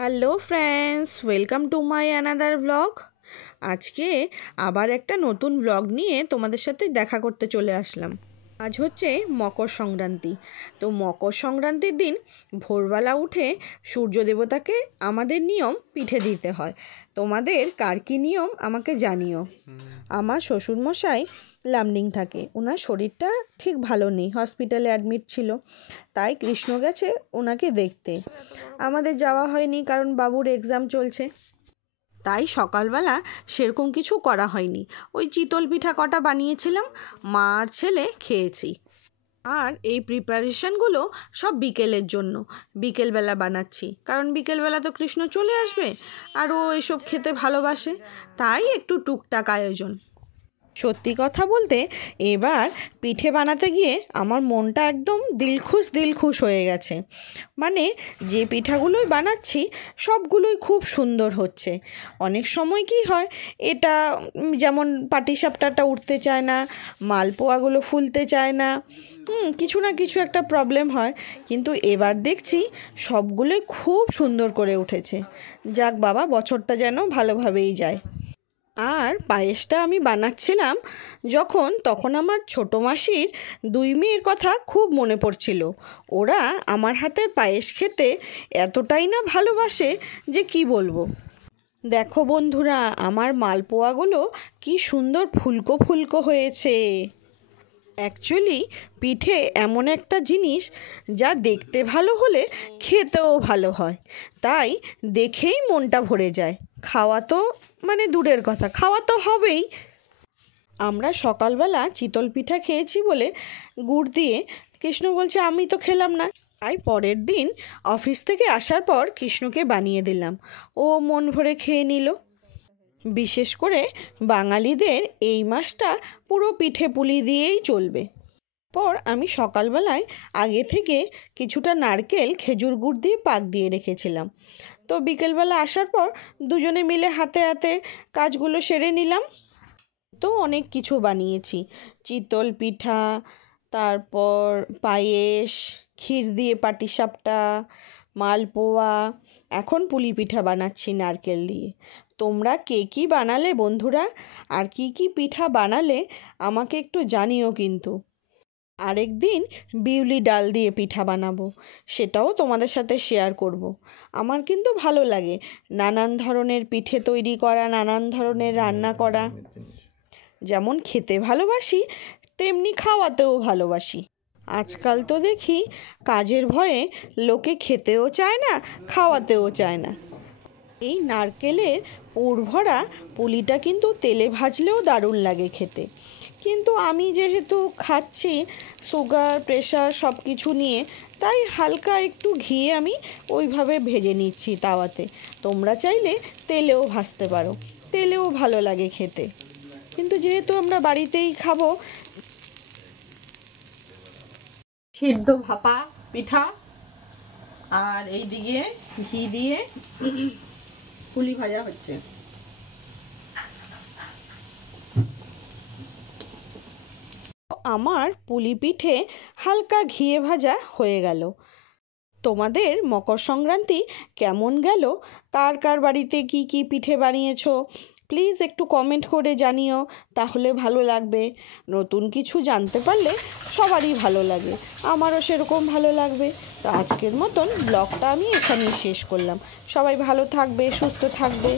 Hello friends, welcome to my another blog. আজকে আবার একটা নতুন ব্লগ নিয়ে তোমাদের সাথে দেখা করতে চলে আসলাম। আজ হচ্ছে মকর সংক্রান্তি। তো মকর সংক্রান্তির দিন ভোরবেলা উঠে সূর্য দেবতাকে আমাদের নিয়ম পিঠে দিতে হয়। তোমাদের কার কী নিয়ম আমাকে জানিও। আমার শ্বশুরমশাই লামডিং থাকে, ওনার শরীরটা ঠিক ভালো নেই, হসপিটালে অ্যাডমিট ছিল, তাই কৃষ্ণ গেছে ওনাকে দেখতে। আমাদের যাওয়া হয়নি কারণ বাবুর এক্সাম চলছে, তাই সকালবেলা সেরকম কিছু করা হয়নি। ওই চিতল পিঠা কটা বানিয়েছিলাম, মা আর ছেলে খেয়েছি। আর এই প্রিপারেশনগুলো সব বিকেলের জন্য, বিকেলবেলা বানাচ্ছি, কারণ বিকেলবেলা তো কৃষ্ণ চলে আসবে আর ও এসব খেতে ভালোবাসে, তাই একটু টুকটাক আয়োজন। সত্যি কথা বলতে এবার পিঠে বানাতে গিয়ে আমার মনটা একদম দিলখুশ হয়ে গেছে। মানে যে পিঠাগুলোই বানাচ্ছি সবগুলোই খুব সুন্দর হচ্ছে। অনেক সময় কি হয়, এটা যেমন পাটিসাপটাটা উঠতে চায় না, মালপোয়াগুলো ফুলতে চায় না, কিছু না কিছু একটা প্রবলেম হয়, কিন্তু এবার দেখছি সবগুলোই খুব সুন্দর করে উঠেছে। যাক বাবা, বছরটা যেন ভালোভাবেই যায়। আর পায়েসটা আমি বানাচ্ছিলাম তখন আমার ছোটো মাসির 2 মেয়ের কথা খুব মনে পড়ছিল। ওরা আমার হাতের পায়েস খেতে এতটাই না ভালোবাসে যে কি বলবো। দেখো বন্ধুরা, আমার মালপোয়াগুলো কি সুন্দর ফুলকো ফুলকো হয়েছে। অ্যাকচুয়ালি পিঠে এমন একটা জিনিস যা দেখতে ভালো হলে খেতেও ভালো হয়, তাই দেখেই মনটা ভরে যায়। খাওয়া তো মানে দূরের কথা, খাওয়া তো হবেই। আমরা সকালবেলা চিতল পিঠা খেয়েছি বলে গুড় দিয়ে, কৃষ্ণ বলছে আমি তো খেলাম না, তাই পরের দিন অফিস থেকে আসার পর কৃষ্ণকে বানিয়ে দিলাম। ও মন ভরে খেয়ে নিল। বিশেষ করে বাঙালিদের এই মাসটা পুরো পিঠে পুলি দিয়েই চলবে। পর আমি সকালবেলায় আগে থেকে কিছুটা নারকেল খেজুর গুড় দিয়ে পাক দিয়ে রেখেছিলাম। তো বিকেলবেলা আসার পর দুজনে মিলে হাতে হাতে কাজগুলো সেরে নিলাম। তো অনেক কিছু বানিয়েছি, চিতল পিঠা, তারপর পায়েস, ক্ষীর দিয়ে পাটিসাপটা, মালপোয়া, এখন পুলি পিঠা বানাচ্ছি নারকেল দিয়ে। তোমরা কে কী বানালে বন্ধুরা, আর কি কি পিঠা বানালে আমাকে একটু জানিও কিন্তু। আরেক দিন বিউলি ডাল দিয়ে পিঠা বানাবো, সেটাও তোমাদের সাথে শেয়ার করব। আমার কিন্তু ভালো লাগে নানান ধরনের পিঠে তৈরি করা, নানান ধরনের রান্না করা। যেমন খেতে ভালোবাসি, তেমনি খাওয়াতেও ভালোবাসি। আজকাল তো দেখি কাজের ভয়ে লোকে খেতেও চায় না, খাওয়াতেও চায় না। এই নারকেলের পুর ভরা পুলিটা কিন্তু তেলে ভাজলেও দারুণ লাগে খেতে, কিন্তু আমি যেহেতু খাচ্ছি সুগার প্রেশার সব কিছু নিয়ে, তাই হালকা একটু ঘি আমি ওইভাবে ভেজে নিচ্ছি তাওয়াতে। তোমরা চাইলে তেলেও ভাজতে পারো, তেলেও ভালো লাগে খেতে, কিন্তু যেহেতু আমরা বাড়িতেই খাবো। সিদ্ধ ভাপা পিঠা, আর এইদিকে ঘি দিয়ে পুলি ভাজা হচ্ছে। আমার পুলি পিঠে হালকা ঘিয়ে ভাজা হয়ে গেল। তোমাদের মকর সংক্রান্তি কেমন গেল? কার কার বাড়িতে কি কি পিঠে বানিয়েছো প্লিজ একটু কমেন্ট করে জানিও, তাহলে ভালো লাগবে। নতুন কিছু জানতে পারলে সবারই ভালো লাগে, আমারও সেরকম ভালো লাগবে। তো আজকের মতন ব্লগটা আমি এখানেই শেষ করলাম। সবাই ভালো থাকবে, সুস্থ থাকবে।